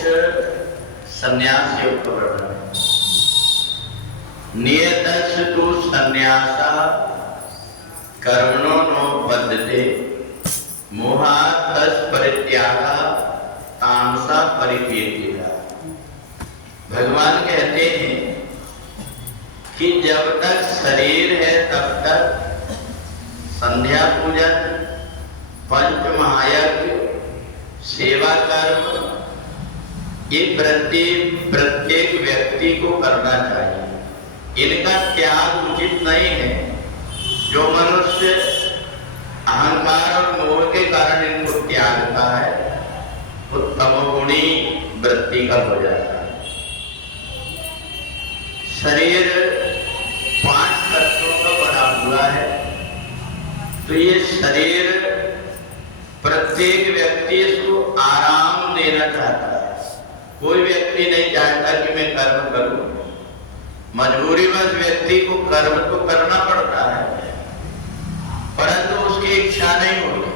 संन्यास योग का वर्णन है। नियतस् तु संन्यासा कर्मणो नोपद्यते मोहात् तस् परित्यागा तामसा परिकीर्तिता। भगवान कहते हैं कि जब तक शरीर है तब तक संध्या पूजन, पंच महायज्ञ, सेवा कर्म ये प्रत्येक व्यक्ति को करना चाहिए। इनका त्याग उचित नहीं है। जो मनुष्य अहंकार और मोह के कारण इनको त्यागता है वो तमोगुणी वृत्ति का हो जाता है। शरीर 5 तत्वों का बना हुआ है, तो ये शरीर प्रत्येक व्यक्ति इसको आराम देना चाहता है। कोई व्यक्ति नहीं चाहता कि मैं कर्म करूं। मजबूरीवश व्यक्ति को कर्म तो करना पड़ता है, परंतु उसकी इच्छा नहीं होती।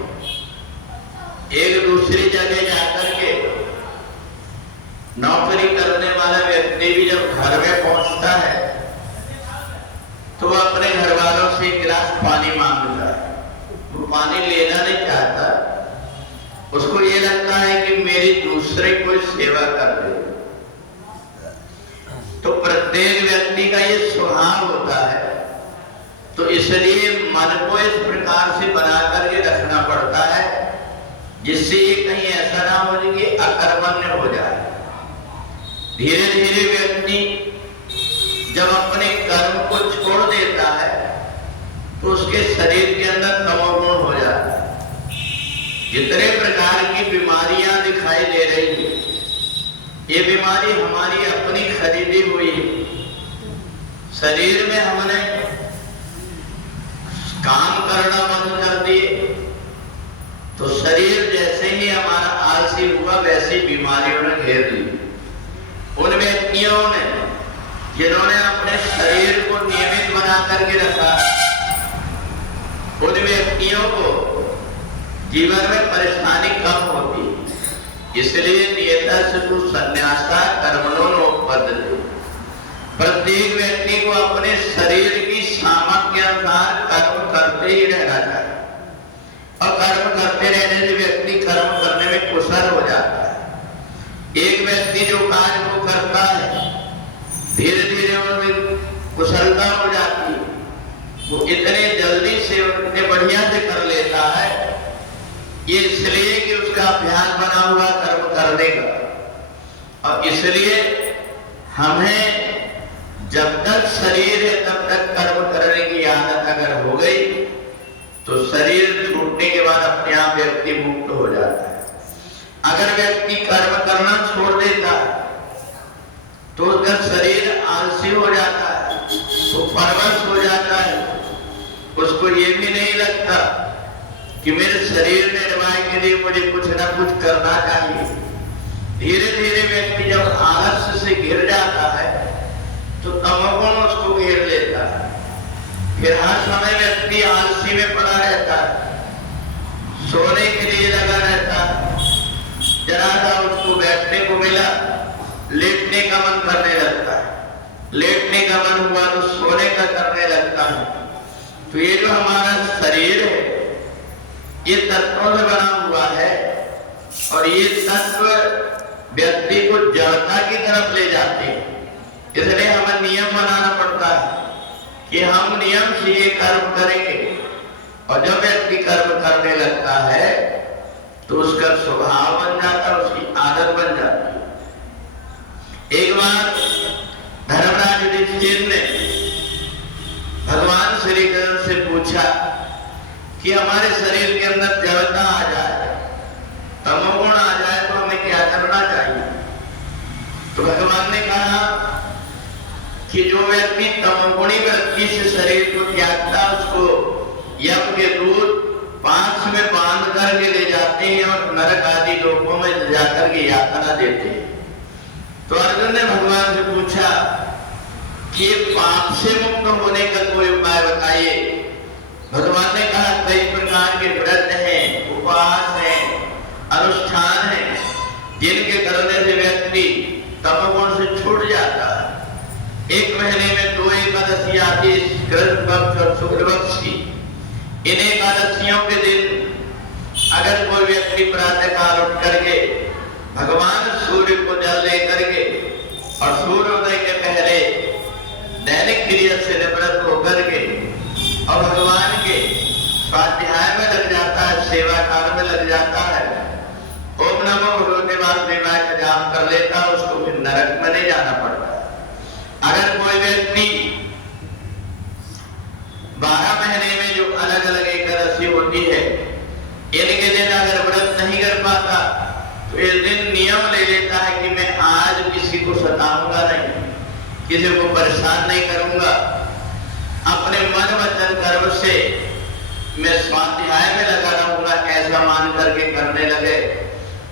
एक दूसरी जगह जाकर के नौकरी करने वाला व्यक्ति भी जब घर में पहुंचता है तो वह अपने घर वालों से एक गिलास पानी मांगता है। वो पानी लेना नहीं चाहता, उसको ये लगता है कि मेरी दूसरे कोई सेवा कर दे। तो प्रत्येक व्यक्ति का ये स्वभाव होता है, तो इसलिए मन को इस प्रकार से बना करके रखना पड़ता है जिससे ये कहीं ऐसा ना हो कि अकर्मण्य हो जाए। धीरे धीरे व्यक्ति जब अपने कर्म को छोड़ देता है तो उसके शरीर के अंदर तमोगुण हो जाता है। जितने प्रकार की बीमारियां दिखाई दे रही है, ये बीमारी हमारी अपनी खरीदी हुई है। शरीर में हमने काम करना बंद कर दिए तो शरीर जैसे ही हमारा आलसी हुआ वैसी बीमारियों ने घेर ली। उन व्यक्तियों ने जिन्होंने अपने शरीर को नियमित बना करके रखा, उन व्यक्तियों को जीवन में परेशानी कम होती। इसलिए नियतस् तु संन्यासा कर्मणो नोपद्यते। प्रत्येक व्यक्ति को अपने शरीर की सामर्थ्य के अनुसार कर्म करते ही रहना चाहिए, और कर्म करते रहने से व्यक्ति कर्म करने में कुशल हो जाता है। एक व्यक्ति जो कार्य को करता है धीरे धीरे उनमें कुशलता हो जाती है। वो इतने जल्दी से इतने बढ़िया से कर लेता है, ये इसलिए कि उसका अभ्यास बना हुआ कर्म करने का। और इसलिए हमें जब तक शरीर है तब तक कर्म करने की आदत अगर हो गई तो शरीर छूटने के बाद अपने आप व्यक्ति मुक्त हो जाता है। अगर व्यक्ति कर्म करना छोड़ देता है तो उसका शरीर आलसी हो जाता है, तो परवश हो जाता है। उसको ये भी नहीं लगता कि मेरे शरीर निर्वाह के लिए मुझे कुछ ना कुछ करना चाहिए। धीरे धीरे व्यक्ति जब आलस्य से घिर जाता है तो तमोगुण उसको घेर लेता है। फिर हर समय व्यक्ति आलसी में पड़ा रहता है, सोने के लिए लगा रहता है। जरा सा उसको बैठने को मिला, लेटने का मन करने लगता है। लेटने का मन हुआ तो सोने का करने लगता है। तो ये जो हमारा शरीर है ये तत्वों से बना हुआ है, और ये तत्व व्यक्ति को जड़ता की तरफ ले जाते हैं। इसलिए हमें नियम बनाना पड़ता है कि हम नियम से ये कर्म करेंगे। और जब व्यक्ति कर्म करने लगता है तो उसका स्वभाव बन जाता है, उसकी आदत बन जाती है। एक बार धर्मराज युधिष्ठिर ने भगवान श्री कृष्ण से पूछा कि हमारे शरीर के अंदर जड़ता आ जाए, तमोगुण आ जाए तो हमें क्या करना चाहिए। तो भगवान ने कहा कि जो व्यक्ति तमोगुणी व्यक्ति से शरीर को त्यागता उसको यम के दूत पांच में बांध करके ले जाते हैं और नरक आदि लोकों में जाकर के यातना देते हैं। तो अर्जुन ने भगवान से पूछा कि पाप से मुक्त होने का कोई उपाय बताइए। भगवान ने कहा कई प्रकार के व्रत हैं, उपवास हैं, अनुष्ठान हैं, जिनके करने से व्यक्ति तमोगुण से छूट जाता है। एक महीने में 2 एकादशी आती है, कृष्ण पक्ष और शुक्ल पक्ष की। इन एकादशियों के दिन अगर कोई व्यक्ति प्रातः काल उठ करके भगवान सूर्य को जल दे करके और सूर्योदय के पहले दैनिक क्रिया से निवृत्त होकर के और भगवान के स्वाध्याय में लग जाता है, सेवा कार्य में लग जाता है, ओम नमो भगवते वासुदेवाय का जाप कर लेता है, उसको फिर नरक में नहीं जाना पड़ता। अगर कोई व्यक्ति 12 महीने में जो अलग अलग एकादशी होती है, इनके दिन अगर व्रत नहीं कर पाता तो इस दिन नियम ले लेता है कि मैं आज किसी को सताऊंगा नहीं, किसी को परेशान नहीं करूंगा, अपने मन वचन कर्म से मैं स्वाध्याय में लगा रहूंगा, ऐसा मान करके करने लगे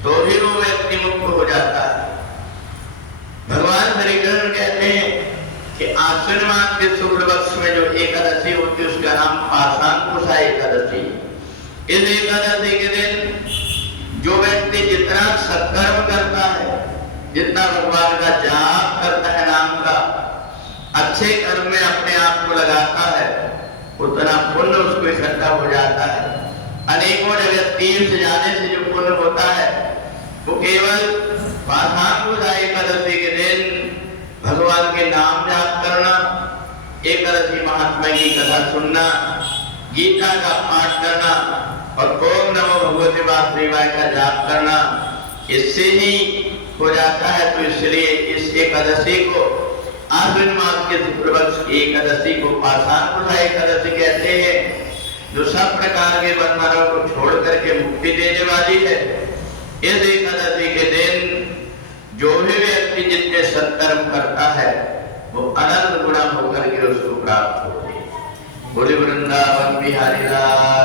तो भी वो व्यक्ति मुक्त हो जाता है। भगवान श्री कृष्ण कहते हैं कि आश्विन मास के शुक्ल पक्ष में जो एकादशी होती है उसका नाम पाशांकुशा एकादशी। इस एकादशी के दिन जो व्यक्ति जितना सत्कर्म करता है, जितना भगवान का जाप करता है नाम का, अच्छे कर्म में अपने आप को लगाता है, उतना पुण्य उसको इकट्ठा हो जाता है। अनेकों जगह तीर्थ जाने से जो पुण्य होता है वो केवल पाशांकुशा एकादशी के दिन भगवान के नाम जाप करना, एकादशी महात्मा की कथा सुनना, गीता का पाठ करना और ओम नमो भगवते वासुदेवाय का जाप करना, इससे ही हो जाता है। तो इसलिए इस एकादशी को आश्विन मास के शुक्ल पक्ष की एकादशी को पाशांकुशा एकादशी कहते हैं, जो सब प्रकार के बंधनों को छोड़ करके मुक्ति देने वाली है। इस एकादशी के दिन जो भी व्यक्ति जितने सत्कर्म करता है वो अनंत गुणा होकर के उसको प्राप्त होते हैं। बोले वृंदावन बिहारी लाल